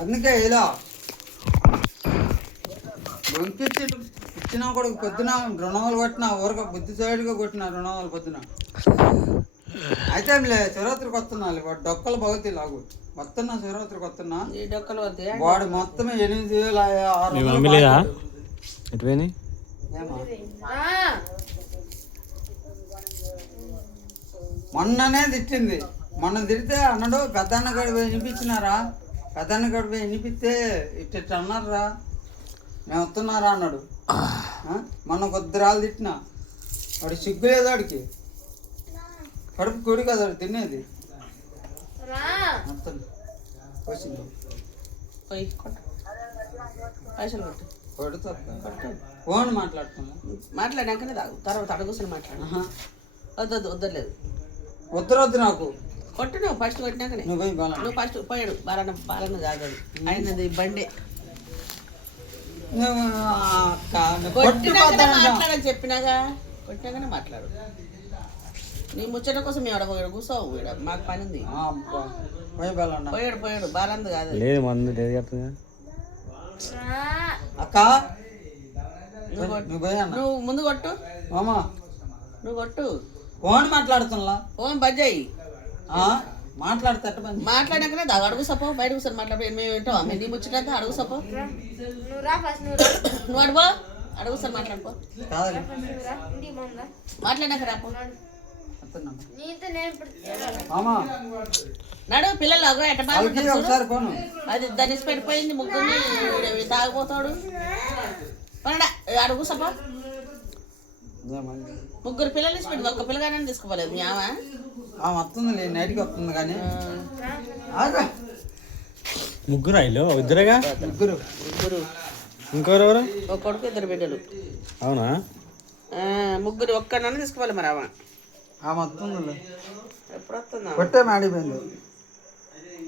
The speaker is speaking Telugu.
అందుకే ఇలా వంకిచ్చి ఇచ్చినా కూడా పొద్దున రుణాలు కొట్టిన ఊరక బుద్ధి సైడ్గా కొట్టిన రుణాలు పొద్దున అయితే శివరాత్రికి వస్తున్నా వాడు డొక్కలు బాగుతాయి లాగు వస్తున్నా శివరాత్రికి వస్తున్నా వాడు మొత్తం 8,600 మొన్ననే తిట్టింది. మొన్న తిడితే అన్నాడు పెద్దన్న గడిపి వినిపించినారా, పెద్దన్న గడిపి వినిపిస్తే ఇట్ట అన్నారా, నేను వస్తున్నారా అన్నాడు. మొన్న కొద్దిరాలు తిట్టినా వాడు సిగ్గులేదు, వాడికి కడుపు కొడి కదా వాడు తినేది. ఫోన్ మాట్లాడుతున్నా, మాట్లాడాకనే తాగు, తర్వాత అడుగుసలు మాట్లాడు. వద్దు వద్దలేదు, వద్దు నాకు కొట్టు. నువ్వు ఫస్ట్ కొట్టినాకనే నువ్వు ఫస్ట్ పోయాడు. బాలన్న కాదు అయినది బండి. మాట్లాడని చెప్పినాగా, కొట్టినాకనే మాట్లాడు. నీ ముచ్చట కోసం మేము అడగ కూర్చోవు, మాకు పని ఉంది. పోయాడు బాలంది కాదు. అక్క నువ్వు ముందు కొట్టు, నువ్వు కొట్టు. ఫోన్ మాట్లాడుతున్నా, ఫోన్ బజ్జాయి మాట్లాడాకనే అడుగు సపో, బయట కూర్చొని మాట్లాడు. మేము వింటావా? నీ ముచ్చట అడుగు సపో, నువ్వు అడుగు అడుగు సార్ మాట్లాడుకో. మాట్లాడాక రాపో నడు. పిల్లలు ఎట్ట బాగా అది ధనిసి పెట్టిపోయింది. ముగ్గురిని తాగిపోతాడు. అడుగు సపో. ముగ్గురు పిల్లలు ఇచ్చి పెట్టి ఒక్క పిల్లగానే తీసుకోలేదు. మీ ఆమె వస్తుంది, నైట్కి వస్తుంది. కానీ ముగ్గురు అయ్యో ఇద్దరుగా, ముగ్గురు ఇంకెవరెవరు? ఒక కొడుకు, 2 బిడ్డలు. అవునా? ముగ్గురు ఒక్కడన్నా తీసుకోవాలి. మరి ఆమె వస్తుంది, ఎప్పుడు వస్తుందా? కొట్టే మాడిపోయింది.